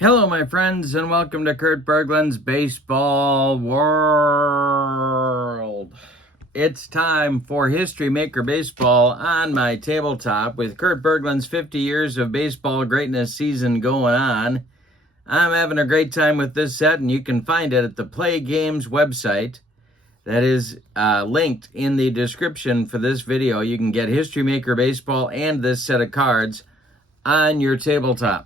Hello, my friends, and welcome to Kurt Berglund's Baseball World. It's time for History Maker Baseball on my tabletop with Kurt Berglund's 50 years of baseball greatness season going on. I'm having a great time with this set, and you can find it at the PLAAY Games website. That is linked in the description for this video. You can get History Maker Baseball and this set of cards on your tabletop.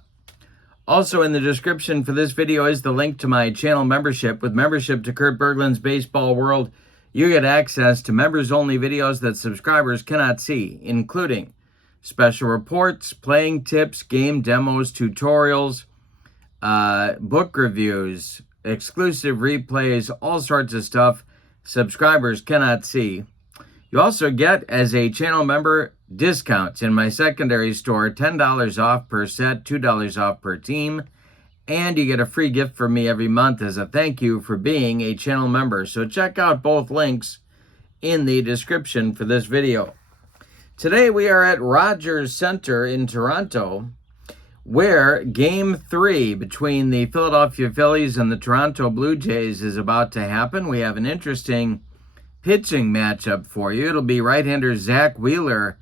Also in the description for this video is the link to my channel membership. With membership to Kurt Berglund's Baseball World, you get access to members-only videos that subscribers cannot see, including special reports, playing tips, game demos, tutorials, book reviews, exclusive replays, all sorts of stuff subscribers cannot see. You also get, as a channel member, discounts in my secondary store, $10 off per set, $2 off per team, and you get a free gift from me every month as a thank you for being a channel member. So check out both links in the description for this video. Today we are at Rogers Center in Toronto, where Game 3 between the Philadelphia Phillies and the Toronto Blue Jays is about to happen. We have an interesting pitching matchup for you. It'll be right-hander Zach Wheeler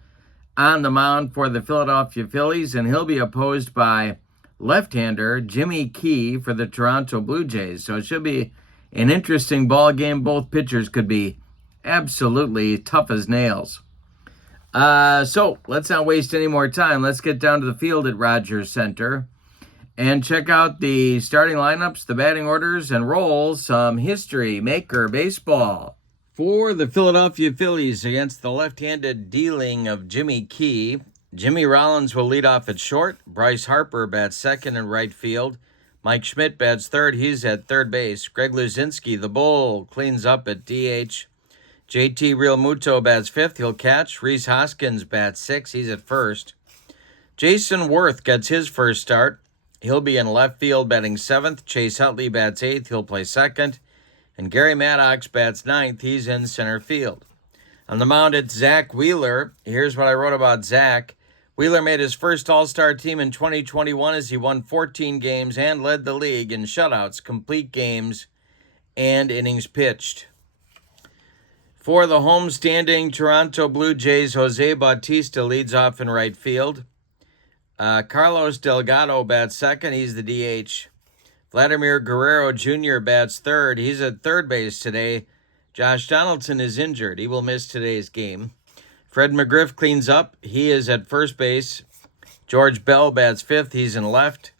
on the mound for the Philadelphia Phillies, and he'll be opposed by left-hander Jimmy Key for the Toronto Blue Jays. So it should be an interesting ball game. Both pitchers could be absolutely tough as nails. So let's not waste any more time. Let's get down to the field at Rogers Center and check out the starting lineups, the batting orders, and roll some History Maker Baseball. For the Philadelphia Phillies against the left-handed dealing of Jimmy Key, Jimmy Rollins will lead off at short. Bryce Harper bats second in right field. Mike Schmidt bats third. He's at third base. Greg Luzinski, the Bull, cleans up at DH. JT Realmuto bats fifth. He'll catch. Rhys Hoskins bats sixth. He's at first. Jason Worth gets his first start. He'll be in left field batting seventh. Chase Utley bats eighth. He'll play second. And Gary Maddox bats ninth. He's in center field. On the mound, it's Zach Wheeler. Here's what I wrote about Zach. Wheeler made his first All-Star team in 2021 as he won 14 games and led the league in shutouts, complete games, and innings pitched. For the homestanding Toronto Blue Jays, Jose Bautista leads off in right field. Carlos Delgado bats second. He's the DH. Vladimir Guerrero Jr. bats third. He's at third base today. Josh Donaldson is injured. He will miss today's game. Fred McGriff cleans up. He is at first base. George Bell bats fifth. He's in left.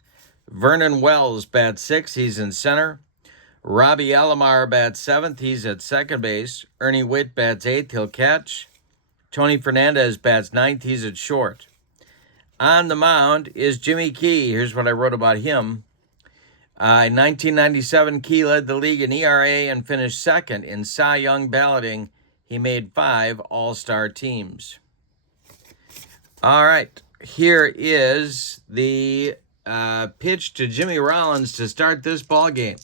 Vernon Wells bats sixth. He's in center. Robbie Alomar bats seventh. He's at second base. Ernie Whitt bats eighth. He'll catch. Tony Fernandez bats ninth. He's at short. On the mound is Jimmy Key. Here's what I wrote about him. In 1997, Key led the league in ERA and finished second in Cy Young balloting. He made 5 All-Star teams. All right, here is the pitch to Jimmy Rollins to start this ball game.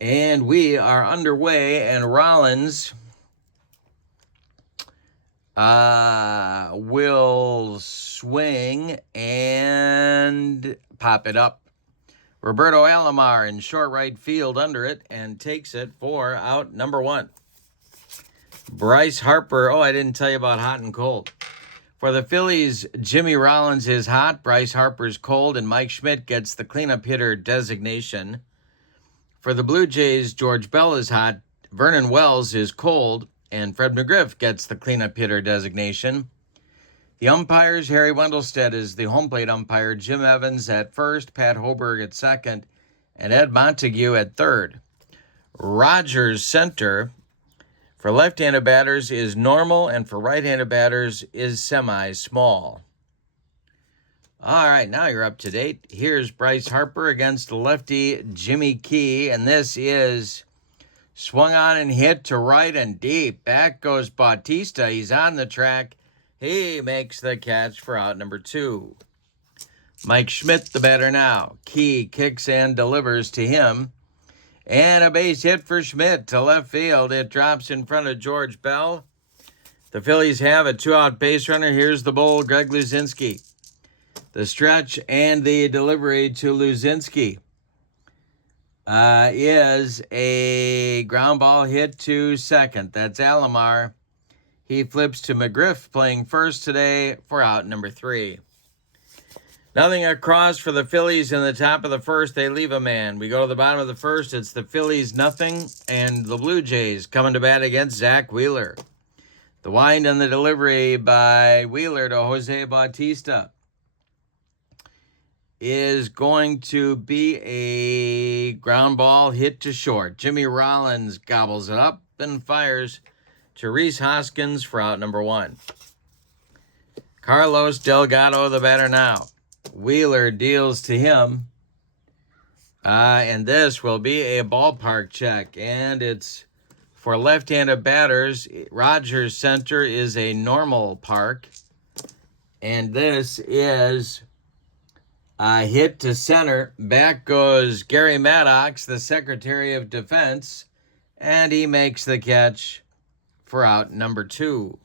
And we are underway, and Rollins will swing and pop it up. Roberto Alomar in short right field under it and takes it for out number 1. Bryce Harper. Oh, I didn't tell you about hot and cold. For the Phillies, Jimmy Rollins is hot, Bryce Harper's cold, and Mike Schmidt gets the cleanup hitter designation. For the Blue Jays, George Bell is hot, Vernon Wells is cold, and Fred McGriff gets the cleanup hitter designation. The umpires, Harry Wendelstedt is the home plate umpire, Jim Evans at first, Pat Hoberg at second, and Ed Montague at third. Rogers Center for left-handed batters is normal, and for right-handed batters is semi-small. All right, now you're up to date. Here's Bryce Harper against the lefty Jimmy Key, and this is swung on and hit to right and deep. Back goes Bautista. He's on the track. He makes the catch for out number 2. Mike Schmidt, the batter now. Key kicks and delivers to him. And a base hit for Schmidt to left field. It drops in front of George Bell. The Phillies have a 2-out base runner. Here's the Bull, Greg Luzinski. The stretch and the delivery to Luzinski is a ground ball hit to second. That's Alomar. He flips to McGriff, playing first today for out number 3. Nothing across for the Phillies in the top of the first. They leave a man. We go to the bottom of the first. It's the Phillies nothing, and the Blue Jays coming to bat against Zach Wheeler. The wind and the delivery by Wheeler to Jose Bautista is going to be a ground ball hit to short. Jimmy Rollins gobbles it up and fires to Rhys Hoskins for out number 1. Carlos Delgado, the batter now. Wheeler deals to him. And this will be a ballpark check. And it's for left-handed batters. Rogers Center is a normal park. And this is a hit to center. Back goes Gary Maddox, the Secretary of Defense. And he makes the catch for out number 2.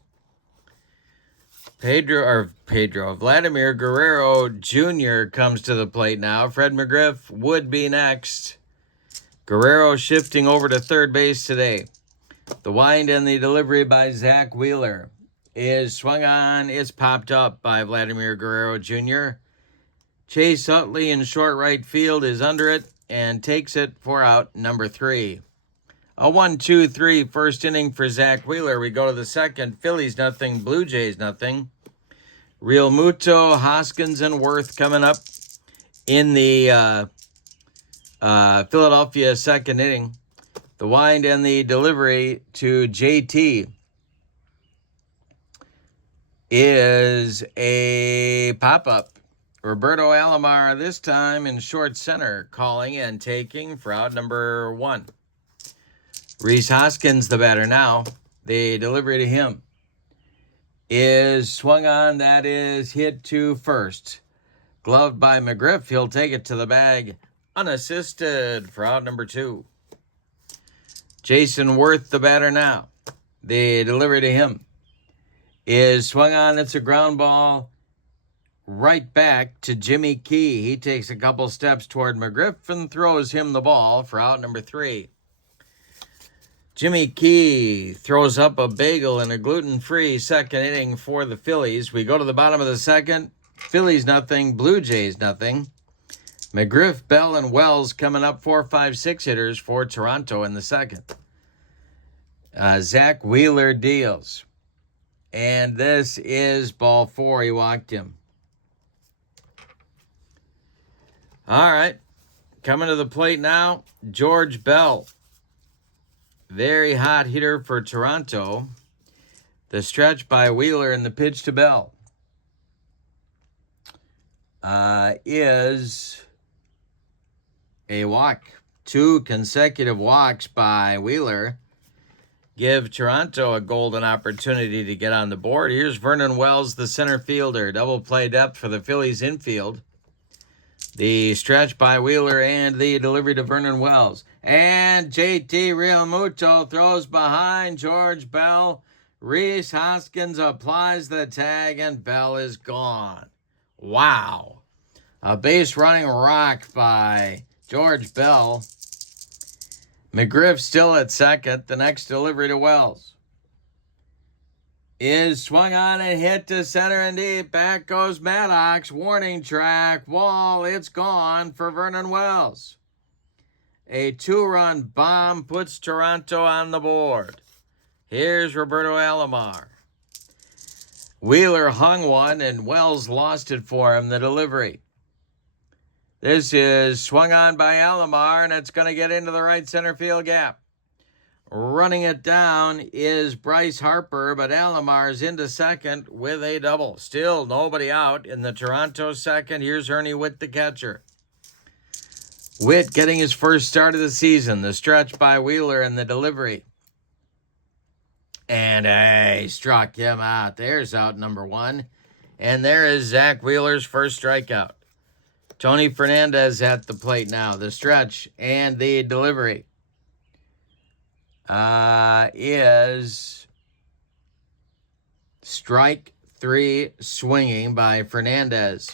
Vladimir Guerrero Jr. comes to the plate now. Fred McGriff would be next. Guerrero shifting over to third base today. The wind and the delivery by Zach Wheeler is swung on. It's popped up by Vladimir Guerrero Jr. Chase Utley in short right field is under it and takes it for out number 3. A 1-2-3 first inning for Zach Wheeler. We go to the second. Phillies nothing, Blue Jays nothing. Real Muto, Hoskins, and Worth coming up in the Philadelphia second inning. The wind and the delivery to JT is a pop-up. Roberto Alomar this time in short center, calling and taking for out number 1. Rhys Hoskins, the batter now. The delivery to him is swung on. That is hit to first. Gloved by McGriff. He'll take it to the bag unassisted for out number 2. Jason Worth, the batter now. The delivery to him is swung on. It's a ground ball right back to Jimmy Key. He takes a couple steps toward McGriff and throws him the ball for out number 3. Jimmy Key throws up a bagel in a gluten-free second inning for the Phillies. We go to the bottom of the second. Phillies nothing, Blue Jays nothing. McGriff, Bell, and Wells coming up 4, 5, 6 hitters for Toronto in the second. Zach Wheeler deals. And this is ball 4. He walked him. All right. Coming to the plate now, George Bell. Very hot hitter for Toronto. The stretch by Wheeler and the pitch to Bell is a walk. 2 consecutive walks by Wheeler give Toronto a golden opportunity to get on the board. Here's Vernon Wells, the center fielder. Double play depth for the Phillies infield. The stretch by Wheeler and the delivery to Vernon Wells. And JT Realmuto throws behind George Bell. Rhys Hoskins applies the tag, and Bell is gone. Wow. A base running rock by George Bell. McGriff still at second. The next delivery to Wells is swung on and hit to center and deep. Back goes Maddox. Warning track. Wall. It's gone for Vernon Wells. A 2-run bomb puts Toronto on the board. Here's Roberto Alomar. Wheeler hung one and Wells lost it for him, the delivery. This is swung on by Alomar, and it's going to get into the right center field gap. Running it down is Bryce Harper, but Alomar's into second with a double. Still nobody out in the Toronto second. Here's Ernie Witt, the catcher. Witt getting his first start of the season. The stretch by Wheeler and the delivery. And he struck him out. There's out number 1. And there is Zach Wheeler's first strikeout. Tony Fernandez at the plate now. The stretch and the delivery is strike 3 swinging by Fernandez.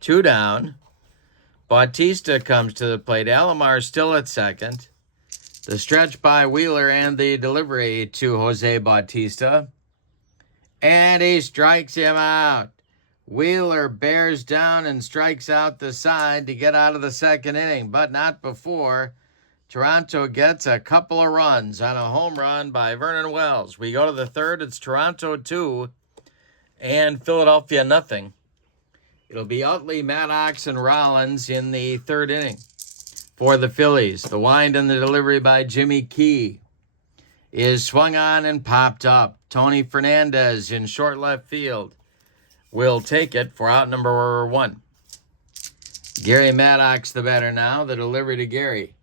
2 down. Bautista comes to the plate. Alomar still at second. The stretch by Wheeler and the delivery to Jose Bautista. And he strikes him out. Wheeler bears down and strikes out the side to get out of the second inning, but not before Toronto gets a couple of runs on a home run by Vernon Wells. We go to the third. It's Toronto 2 and Philadelphia nothing. It'll be Utley, Maddox, and Rollins in the third inning for the Phillies. The wind and the delivery by Jimmy Key is swung on and popped up. Tony Fernandez in short left field will take it for out number 1. Gary Maddox, the batter now. The delivery to Gary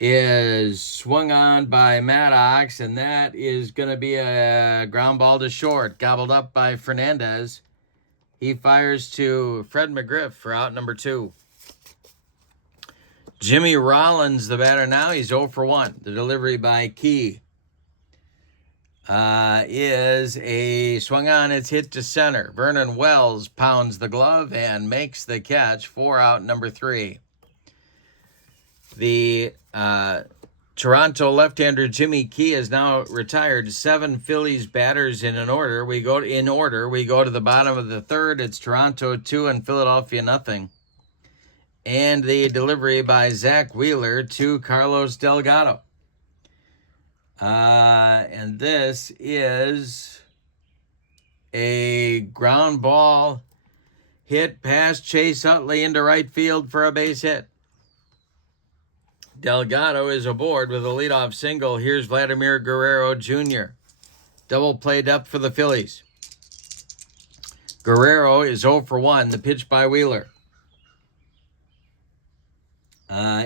is swung on by Maddox, and that is going to be a ground ball to short, gobbled up by Fernandez. He fires to Fred McGriff for out number 2. Jimmy Rollins, the batter now. He's 0 for 1. The delivery by Key is a swung on. It's hit to center. Vernon Wells pounds the glove and makes the catch for out number 3. The Toronto left-hander Jimmy Key is now retired. 7 Phillies batters in order. We go to the bottom of the third. It's Toronto 2 and Philadelphia nothing. And the delivery by Zach Wheeler to Carlos Delgado. And this is a ground ball hit past Chase Utley into right field for a base hit. Delgado is aboard with a leadoff single. Here's Vladimir Guerrero Jr. Double played up for the Phillies. Guerrero is 0 for 1. The pitch by Wheeler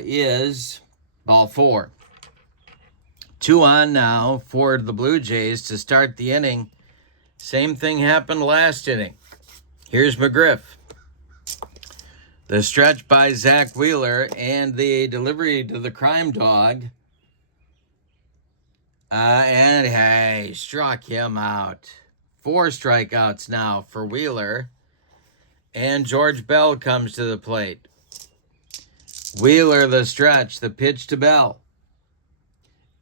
is ball 4. 2 on now for the Blue Jays to start the inning. Same thing happened last inning. Here's McGriff. The stretch by Zach Wheeler and the delivery to the crime dog. And he struck him out. 4 strikeouts now for Wheeler. And George Bell comes to the plate. Wheeler, the stretch, the pitch to Bell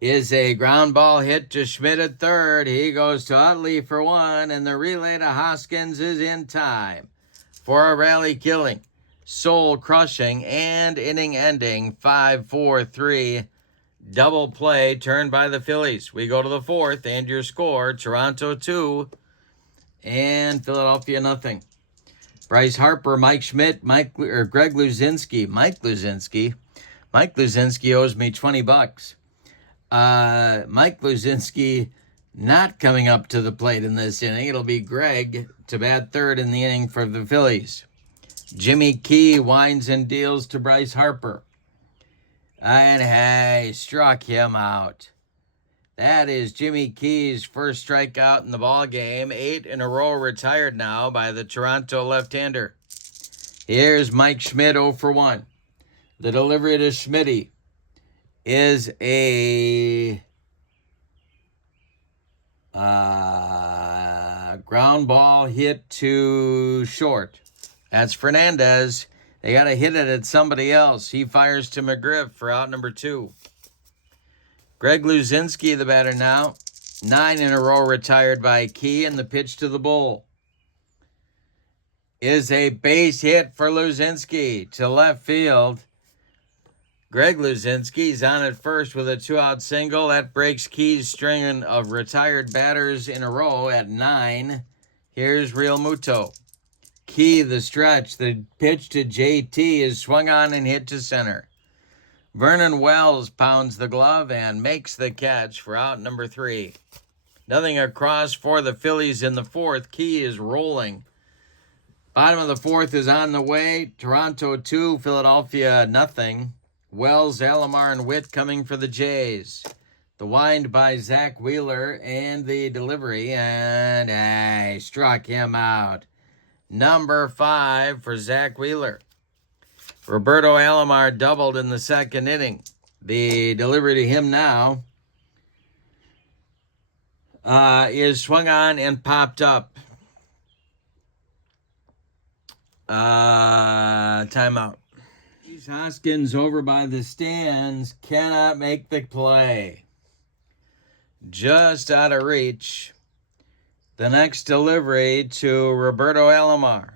is a ground ball hit to Schmidt at third. He goes to Utley for 1, and the relay to Hoskins is in time for a rally killing, soul crushing, and inning ending 5-4-3 double play turned by the Phillies. We go to the fourth, and your score: Toronto 2 and Philadelphia nothing. Bryce Harper, Mike Schmidt, Greg Luzinski. Mike Luzinski owes me $20. Mike Luzinski not coming up to the plate in this inning. It'll be Greg to bat third in the inning for the Phillies. Jimmy Key winds and deals to Bryce Harper. And he struck him out. That is Jimmy Key's first strikeout in the ball game. 8 in a row retired now by the Toronto left-hander. Here's Mike Schmidt 0 for 1. The delivery to Schmitty is a ground ball hit to short. That's Fernandez. They got to hit it at somebody else. He fires to McGriff for out number 2. Greg Luzinski, the batter now. 9 in a row retired by Key, and the pitch to the bull is a base hit for Luzinski to left field. Greg Luzinski's on at first with a 2-out single. That breaks Key's string of retired batters in a row at 9. Here's Real Muto. Key, the stretch. The pitch to JT is swung on and hit to center. Vernon Wells pounds the glove and makes the catch for out number 3. Nothing across for the Phillies in the fourth. Key is rolling. Bottom of the fourth is on the way. Toronto 2, Philadelphia nothing. Wells, Alomar, and Witt coming for the Jays. The wind by Zach Wheeler and the delivery, and he struck him out. Number 5 for Zach Wheeler. Roberto Alomar doubled in the second inning. The delivery to him now is swung on and popped up. Timeout. Hoskins over by the stands cannot make the play. Just out of reach. The next delivery to Roberto Alomar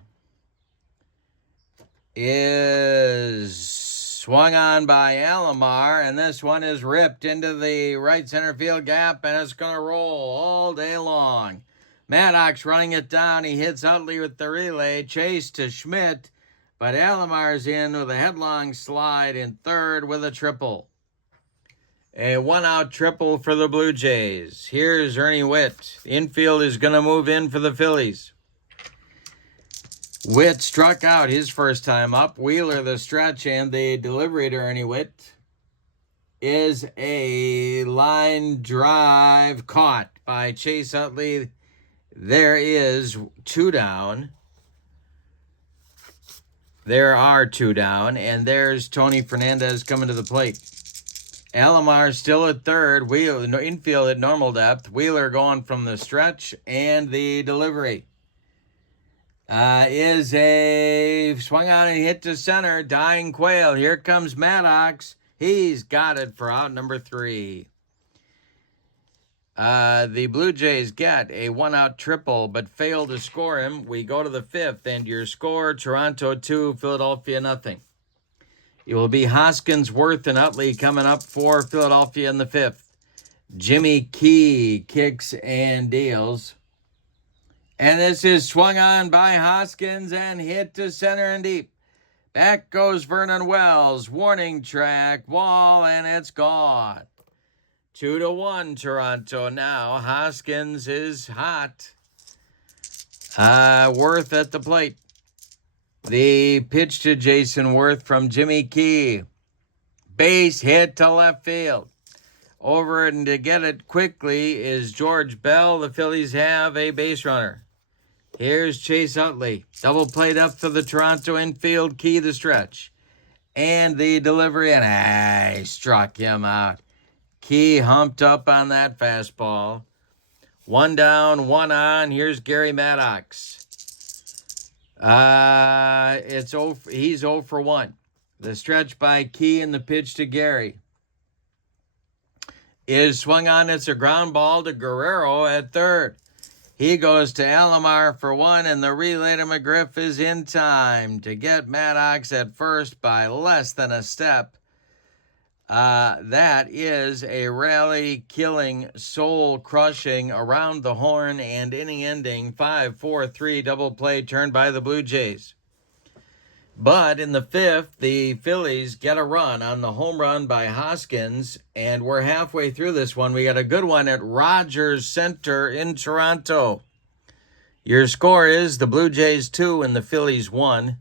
is swung on by Alomar, and this one is ripped into the right center field gap, and it's going to roll all day long. Maddox running it down. He hits Utley with the relay. Chase to Schmidt, but Alomar's in with a headlong slide in third with a triple. A one-out triple for the Blue Jays. Here's Ernie Witt. The infield is going to move in for the Phillies. Witt struck out his first time up. Wheeler the stretch, and the delivery to Ernie Witt is a line drive caught by Chase Utley. There is two down. There are two down, and there's Tony Fernandez coming to the plate. Alomar still at third. Wheeler infield at normal depth. Wheeler going from the stretch, and the delivery is a swung on and hit to center. Dying Quail. Here comes Maddox. He's got it for out number 3. The Blue Jays get a one-out triple, but fail to score him. We go to the 5th, and your score: Toronto 2, Philadelphia nothing. It will be Hoskins, Worth, and Utley coming up for Philadelphia in the 5th. Jimmy Key kicks and deals. And this is swung on by Hoskins and hit to center and deep. Back goes Vernon Wells. Warning track, wall, and it's gone. 2-1 Toronto now. Hoskins is hot. Worth at the plate. The pitch to Jason Worth from Jimmy Key. Base hit to left field. Over and to get it quickly is George Bell. The Phillies have a base runner. Here's Chase Utley. Double played up for the Toronto infield. Key the stretch. And the delivery, and he struck him out. Key humped up on that fastball. 1 down, 1 on. Here's Gary Maddox. He's 0 for 1. The stretch by Key and the pitch to Gary is swung on. It's a ground ball to Guerrero at third. He goes to Alomar for 1, and the relay to McGriff is in time to get Maddox at first by less than a step. That is a rally-killing, soul-crushing, around the horn and inning-ending 5-4-3 double play turned by the Blue Jays. But in the 5th, the Phillies get a run on the home run by Hoskins, and we're halfway through this one. We got a good one at Rogers Center in Toronto. Your score is the Blue Jays 2 and the Phillies 1.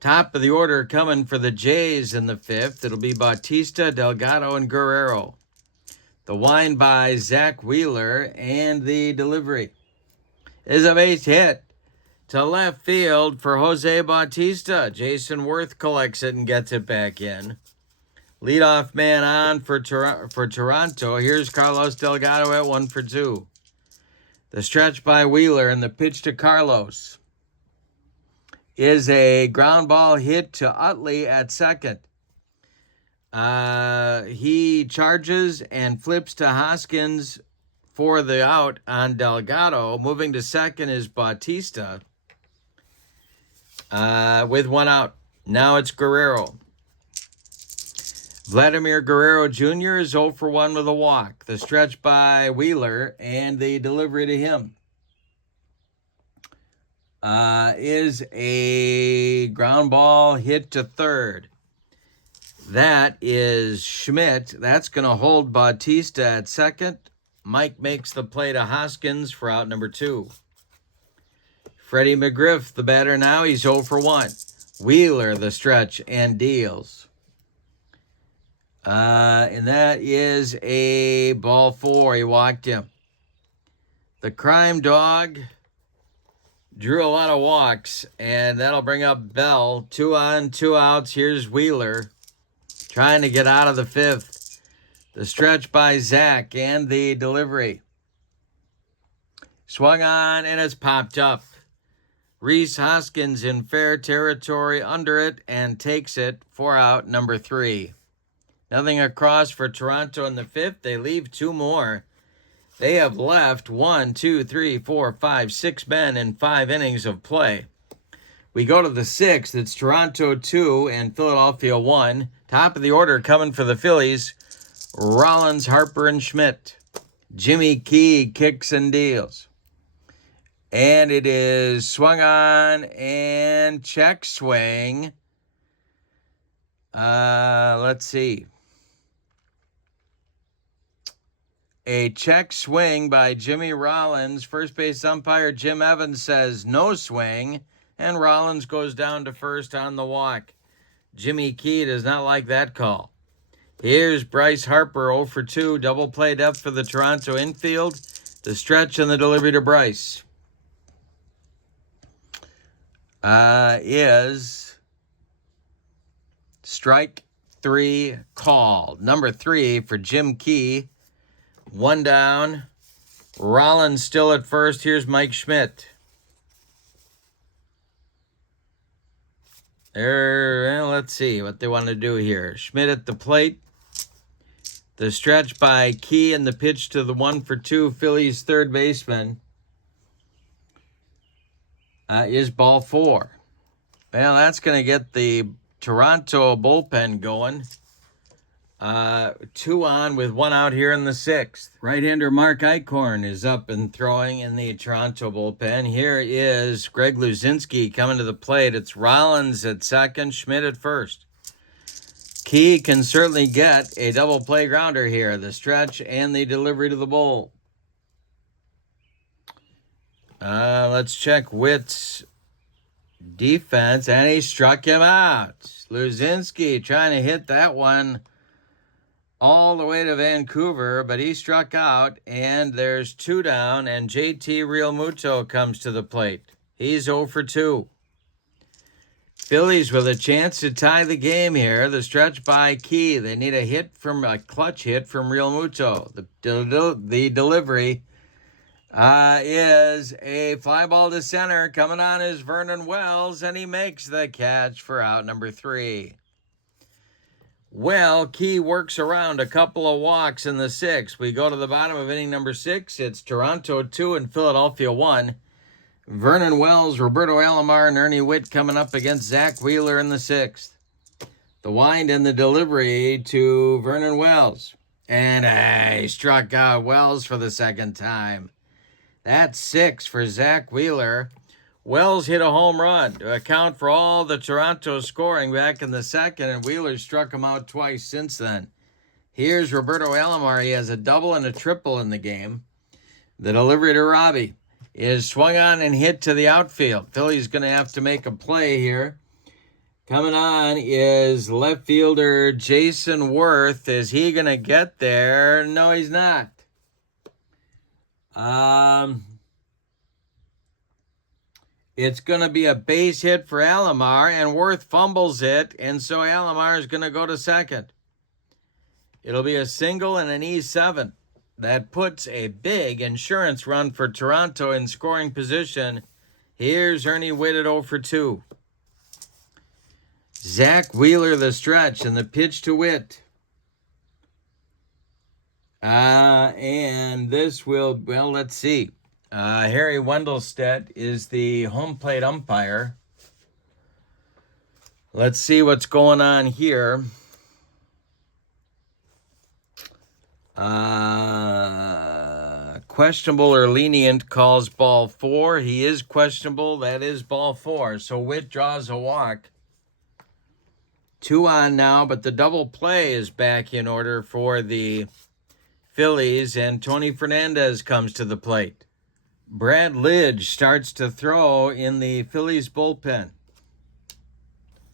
Top of the order coming for the Jays in the 5th. It'll be Bautista, Delgado, and Guerrero. The wind by Zach Wheeler, and the delivery is a base hit to left field for Jose Bautista. Jason Worth collects it and gets it back in. Leadoff man on for Toronto. Here's Carlos Delgado at 1 for 2. The stretch by Wheeler and the pitch to Carlos is a ground ball hit to Utley at second. He charges and flips to Hoskins for the out on Delgado. Moving to second is Bautista with 1 out. Now it's Guerrero. Vladimir Guerrero Jr. is 0 for 1 with a walk. The stretch by Wheeler and the delivery to him is a ground ball hit to third. That is Schmidt. That's going to hold Bautista at second. Mike makes the play to Hoskins for out number 2. Freddie McGriff, the batter now. He's 0 for 1. Wheeler, the stretch, and deals. And that is a ball 4. He walked him. The crime dog drew a lot of walks, and that'll bring up Bell. 2 on, 2 outs. Here's Wheeler trying to get out of the 5th. The stretch by Zach and the delivery. Swung on, and it's popped up. Rhys Hoskins in fair territory under it and takes it. 4 out, number 3. Nothing across for Toronto in the 5th. They leave 2 more. They have left 1, 2, 3, 4, 5, 6 men in 5 innings of play. We go to the 6th. It's Toronto 2 and Philadelphia 1. Top of the order coming for the Phillies. Rollins, Harper, and Schmidt. Jimmy Key kicks and deals. And it is swung on and check swing. Let's see. A check swing by Jimmy Rollins. First base umpire Jim Evans says no swing. And Rollins goes down to first on the walk. Jimmy Key does not like that call. Here's Bryce Harper, 0 for 2. Double play depth for the Toronto infield. The stretch and the delivery to Bryce is strike 3 called. Number 3 for Jim Key. 1 down. Rollins still at first. Here's Mike Schmidt. Let's see what they want to do here. Schmidt at the plate. The stretch by Key and the pitch to the 1 for 2 Phillies third baseman is ball 4. Well, that's going to get the Toronto bullpen going. 2 on with 1 out here in the 6th. Right-hander Mark Eichhorn is up and throwing in the Toronto bullpen. Here is Greg Luzinski coming to the plate. It's Rollins at second, Schmidt at first. Key can certainly get a double play grounder here. The stretch and the delivery to the bowl. Let's check Witt's defense, and he struck him out. Luzinski trying to hit that one all the way to Vancouver, but he struck out, and there's 2 down, and JT Realmuto comes to the plate. He's 0 for 2. Phillies with a chance to tie the game here. The stretch by Key. They need a clutch hit from Realmuto. The delivery is a fly ball to center. Coming on is Vernon Wells, and he makes the catch for out number 3. Well, Key works around a couple of walks in the 6th. We go to the bottom of inning number 6. It's Toronto 2 and Philadelphia 1. Vernon Wells, Roberto Alomar, and Ernie Witt coming up against Zach Wheeler in the 6th. The wind and the delivery to Vernon Wells. And he struck out Wells for the 2nd time. That's 6 for Zach Wheeler. Wells hit a home run to account for all the Toronto scoring back in the 2nd, and Wheeler struck him out twice since then. Here's Roberto Alomar. He has a double and a triple in the game. The delivery to Robbie is swung on and hit to the outfield. Philly's going to have to make a play here. Coming on is left fielder Jason Worth. Is he going to get there? No, he's not. It's going to be a base hit for Alomar, and Worth fumbles it, and so Alomar is going to go to second. It'll be a single and an E7. That puts a big insurance run for Toronto in scoring position. Here's Ernie Witt at 0 for 2. Zach Wheeler the stretch and the pitch to Witt. And this will, well, let's see. Harry Wendelstedt is the home plate umpire. Let's see what's going on here. Questionable or lenient calls ball 4. He is questionable. That is ball 4. So Witt draws a walk. 2 on now, but the double play is back in order for the Phillies, and Tony Fernandez comes to the plate. Brad Lidge starts to throw in the Phillies bullpen.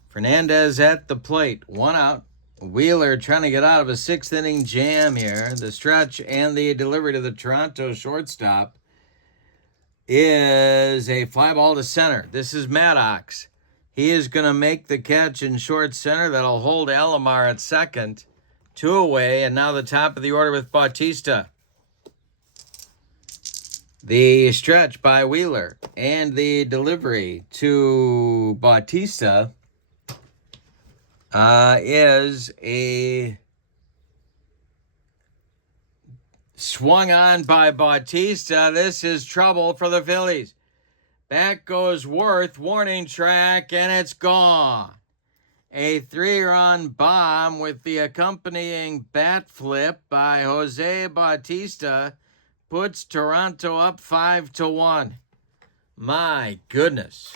Fernandez at the plate. 1 out. Wheeler trying to get out of a 6th inning jam here. The stretch and the delivery to the Toronto shortstop is a fly ball to center. This is Maddox. He is going to make the catch in short center. That'll hold Alomar at second. 2 away, and now the top of the order with Bautista. The stretch by Wheeler and the delivery to Bautista is a swung on by Bautista. This is trouble for the Phillies. Back goes Worth, warning track, and it's gone. A 3-run bomb with the accompanying bat flip by Jose Bautista puts Toronto up 5-1. My goodness.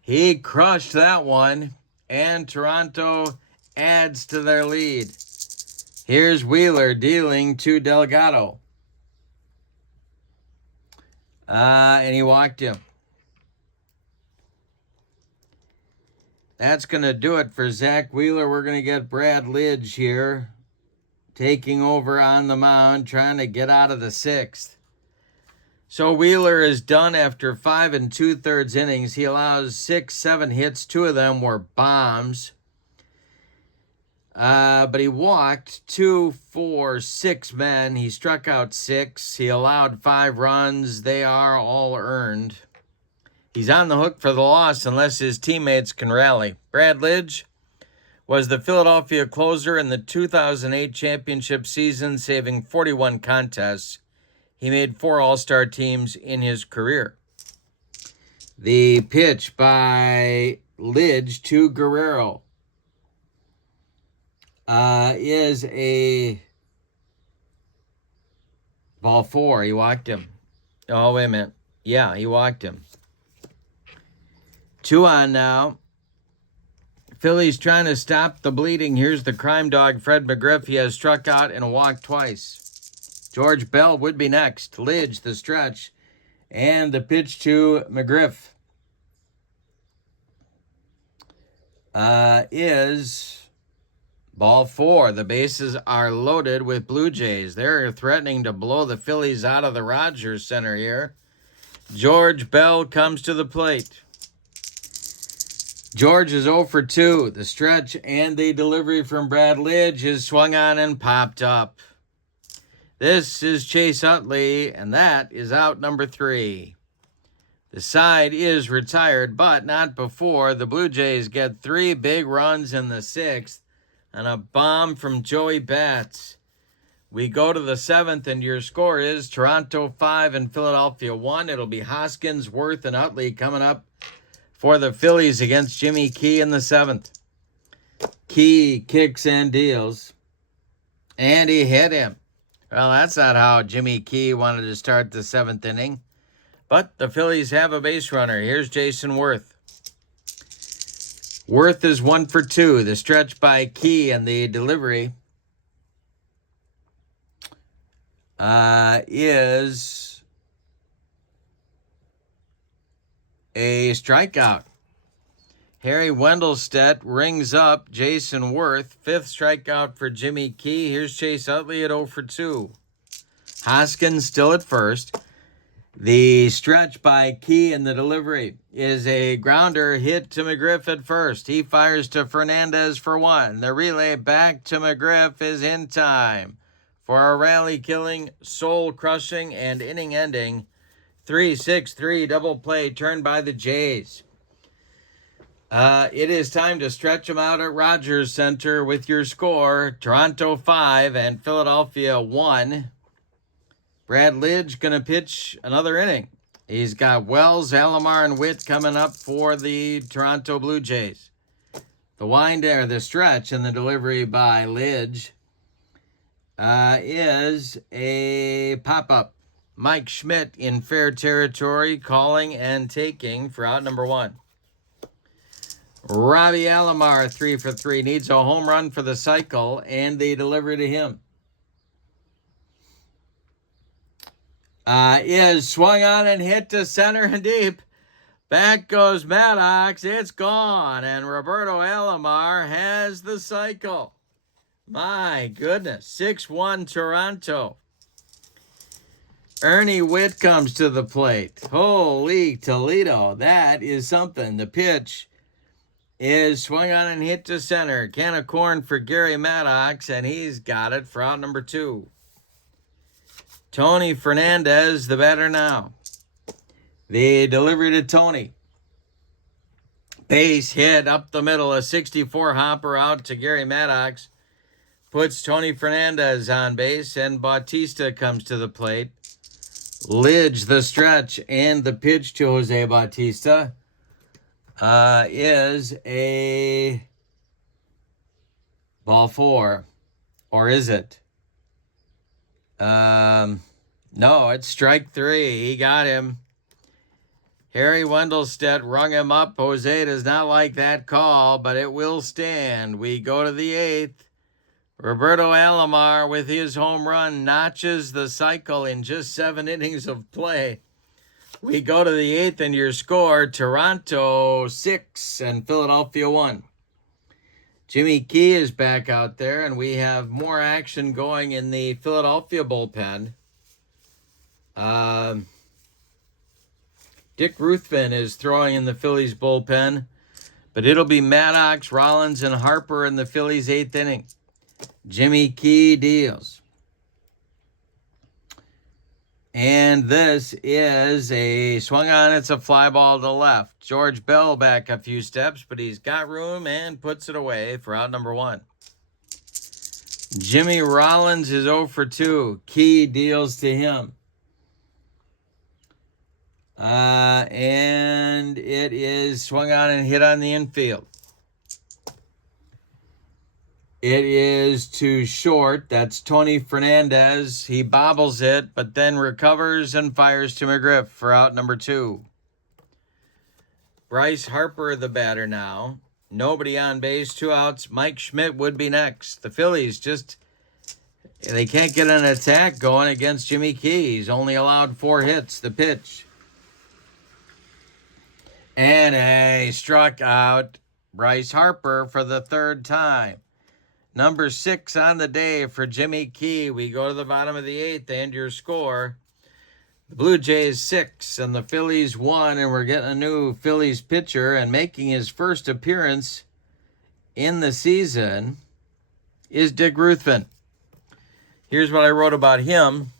He crushed that one, and Toronto adds to their lead. Here's Wheeler dealing to Delgado. And he walked him. That's going to do it for Zach Wheeler. We're going to get Brad Lidge here taking over on the mound, trying to get out of the 6th. So Wheeler is done after 5 2/3 innings. He allows 6-7 hits. 2 of them were bombs. But he walked 2, 4, 6 men. He struck out 6. He allowed 5 runs. They are all earned. He's on the hook for the loss unless his teammates can rally. Brad Lidge was the Philadelphia closer in the 2008 championship season, saving 41 contests. He made 4 All-Star teams in his career. The pitch by Lidge to Guerrero is a ball 4. He walked him. Oh, wait a minute. Yeah, he walked him. 2 on now. Phillies trying to stop the bleeding. Here's the crime dog, Fred McGriff. He has struck out and walked twice. George Bell would be next. Lidge, the stretch, and the pitch to McGriff is ball 4. The bases are loaded with Blue Jays. They're threatening to blow the Phillies out of the Rogers Center here. George Bell comes to the plate. George is 0 for 2. The stretch and the delivery from Brad Lidge is swung on and popped up. This is Chase Utley, and that is out number 3. The side is retired, but not before the Blue Jays get 3 big runs in the 6th and a bomb from Joey Bats. We go to the 7th, and your score is Toronto 5 and Philadelphia 1. It'll be Hoskins, Worth, and Utley coming up for the Phillies against Jimmy Key in the 7th. Key kicks and deals, and he hit him. Well, that's not how Jimmy Key wanted to start the 7th inning. But the Phillies have a base runner. Here's Jason Worth. Worth is 1 for 2. The stretch by Key and the delivery is a strikeout. Harry Wendelstedt rings up Jason Worth. 5th strikeout for Jimmy Key. Here's Chase Utley at 0 for 2. Hoskins still at first. The stretch by Key and the delivery is a grounder hit to McGriff at first. He fires to Fernandez for 1. The relay back to McGriff is in time for a rally-killing, soul-crushing, and inning-ending 3-6-3 double play turned by the Jays. It is time to stretch them out at Rogers Center with your score, Toronto 5 and Philadelphia 1. Brad Lidge going to pitch another inning. He's got Wells, Alomar, and Witt coming up for the Toronto Blue Jays. The stretch and the delivery by Lidge is a pop-up. Mike Schmidt in fair territory, calling and taking for out number 1. Robbie Alomar, 3 for 3, needs a home run for the cycle, and the delivery to him is swung on and hit to center and deep. Back goes Maddox. It's gone, and Roberto Alomar has the cycle. My goodness, 6-1 Toronto. Ernie Witt comes to the plate. Holy Toledo, that is something. The pitch is swung on and hit to center. Can of corn for Gary Maddox, and he's got it for out number 2. Tony Fernandez, the batter now. The delivery to Tony. Base hit up the middle, a 64 hopper out to Gary Maddox. Puts Tony Fernandez on base, and Bautista comes to the plate. Lidge the stretch, and the pitch to Jose Bautista is a ball 4. Or is it? No, it's strike 3. He got him. Harry Wendelstedt rung him up. Jose does not like that call, but it will stand. We go to the 8th. Roberto Alomar, with his home run, notches the cycle in just 7 innings of play. We go to the 8th, and your score, Toronto 6 and Philadelphia 1. Jimmy Key is back out there, and we have more action going in the Philadelphia bullpen. Dick Ruthven is throwing in the Phillies bullpen, but it'll be Maddox, Rollins, and Harper in the Phillies 8th inning. Jimmy Key deals. And this is a swung on. It's a fly ball to left. George Bell back a few steps, but he's got room and puts it away for out number 1. Jimmy Rollins is 0 for 2. Key deals to him. And it is swung on and hit on the infield. It is too short. That's Tony Fernandez. He bobbles it, but then recovers and fires to McGriff for out number 2. Bryce Harper, the batter now. Nobody on base, 2 outs. Mike Schmidt would be next. The Phillies they can't get an attack going against Jimmy Key. He's only allowed 4 hits. The pitch. And he struck out Bryce Harper for the 3rd time. Number 6 on the day for Jimmy Key. We go to the bottom of the 8th, and your score. The Blue Jays 6 and the Phillies 1, and we're getting a new Phillies pitcher, and making his first appearance in the season is Dick Ruthven. Here's what I wrote about him.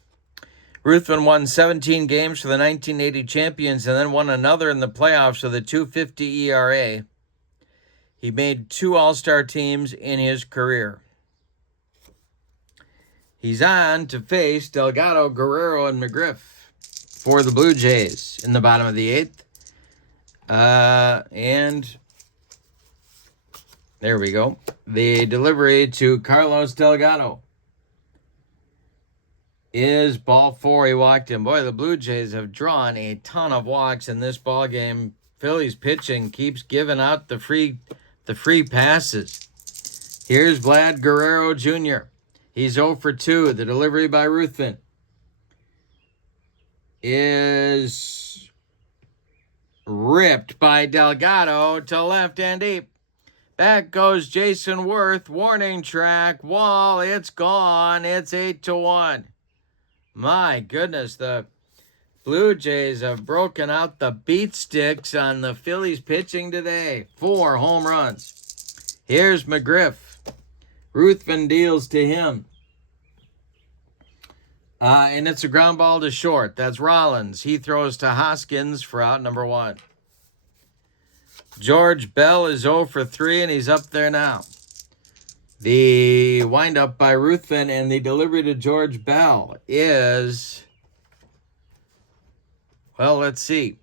Ruthven won 17 games for the 1980 champions and then won another in the playoffs with a 2.50 ERA. He made 2 All-Star teams in his career. He's on to face Delgado, Guerrero, and McGriff for the Blue Jays in the bottom of the 8th. And there we go. The delivery to Carlos Delgado is ball 4. He walked him. Boy, the Blue Jays have drawn a ton of walks in this ball game. Phillies pitching keeps giving out the free passes. Here's Vlad Guerrero Jr. He's 0 for 2. The delivery by Ruthven is ripped by Delgado to left and deep. Back goes Jason Worth. Warning track. Wall. It's gone. It's 8-1. My goodness, the Blue Jays have broken out the beat sticks on the Phillies pitching today. 4 home runs. Here's McGriff. Ruthven deals to him. And it's a ground ball to short. That's Rollins. He throws to Hoskins for out number 1. George Bell is 0 for 3, and he's up there now. The windup by Ruthven and the delivery to George Bell is, well, let's see.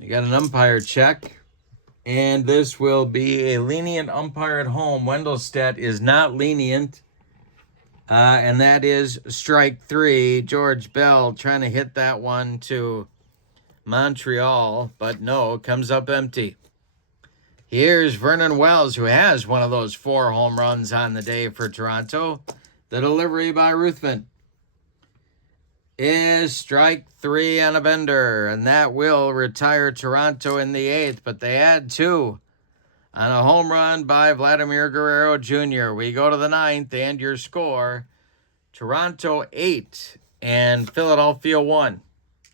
You got an umpire check, and this will be a lenient umpire at home. Wendelstedt is not lenient, and that is strike 3. George Bell trying to hit that one to Montreal, but no, comes up empty. Here's Vernon Wells, who has one of those 4 home runs on the day for Toronto. The delivery by Ruthven is strike 3 on a bender, and that will retire Toronto in the 8th, but they add 2 on a home run by Vladimir Guerrero Jr. We go to the 9th, and your score, Toronto 8 and Philadelphia 1.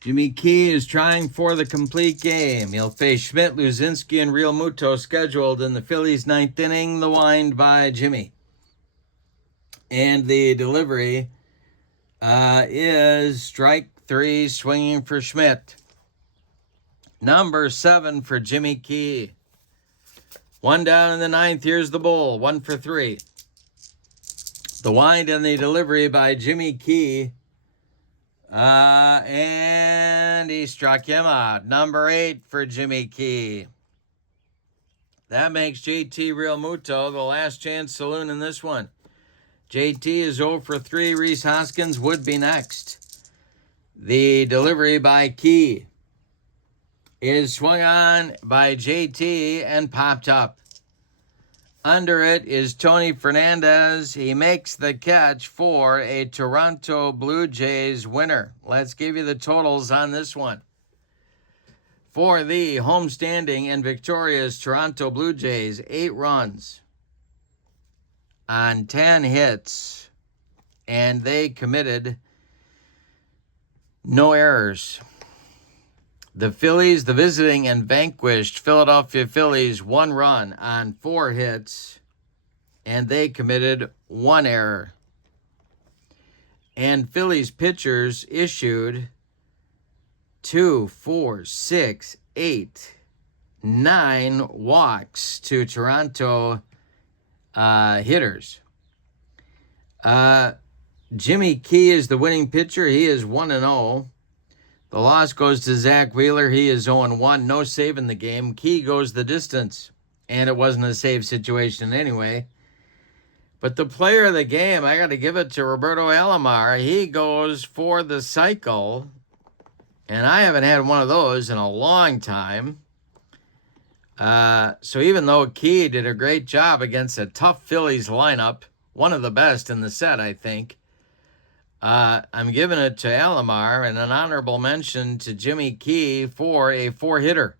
Jimmy Key is trying for the complete game. He'll face Schmidt, Luzinski, and Real Muto scheduled in the Phillies' 9th inning. The wind by Jimmy. And the delivery is strike 3, swinging for Schmidt. Number 7 for Jimmy Key. 1 down in the 9th. Here's the bull. 1 for 3. The wind and the delivery by Jimmy Key. And he struck him out. Number 8 for Jimmy Key. That makes JT Real Muto the last chance saloon in this one. JT is 0 for 3. Reese Hoskins would be next. The delivery by Key is swung on by JT and popped up. Under it is Tony Fernandez. He makes the catch for a Toronto Blue Jays winner. Let's give you the totals on this one. For the homestanding and victorious Toronto Blue Jays, 8 runs on 10 hits, and they committed no errors. The Phillies, the visiting and vanquished Philadelphia Phillies, 1 run on 4 hits, and they committed 1 error. And Phillies pitchers issued 2, 4, 6, 8, 9 walks to Toronto hitters. Jimmy Key is the winning pitcher. He is 1-0. The loss goes to Zach Wheeler. He is 0-1. No save in the game. Key goes the distance. And it wasn't a save situation anyway. But the player of the game, I got to give it to Roberto Alomar. He goes for the cycle. And I haven't had one of those in a long time. So even though Key did a great job against a tough Phillies lineup, one of the best in the set, I think, I'm giving it to Alomar and an honorable mention to Jimmy Key for a 4-hitter.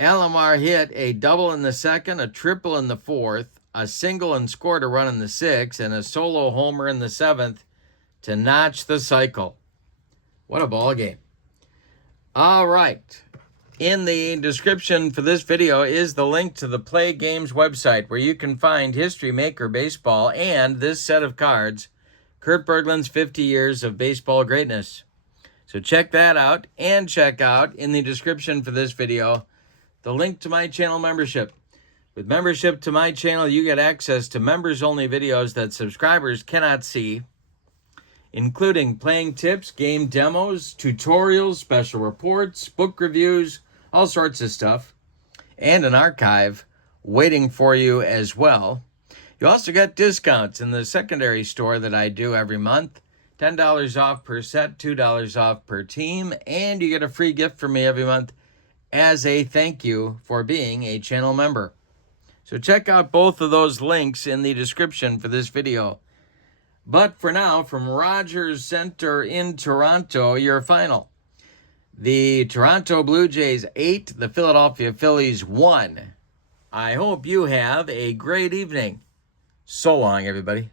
Alomar hit a double in the 2nd, a triple in the 4th, a single and scored a run in the 6th, and a solo homer in the 7th to notch the cycle. What a ball game. All right. In the description for this video is the link to the PLAAY Games website where you can find History Maker Baseball and this set of cards, Kurt Berglund's 50 Years of Baseball Greatness. So check that out, and check out in the description for this video the link to my channel membership. With membership to my channel, you get access to members-only videos that subscribers cannot see, including playing tips, game demos, tutorials, special reports, book reviews, all sorts of stuff, and an archive waiting for you as well. You also get discounts in the secondary store that I do every month. $10 off per set, $2 off per team, and you get a free gift from me every month as a thank you for being a channel member. So check out both of those links in the description for this video. But for now, from Rogers Center in Toronto, your final. The Toronto Blue Jays 8, the Philadelphia Phillies 1. I hope you have a great evening. So long, everybody.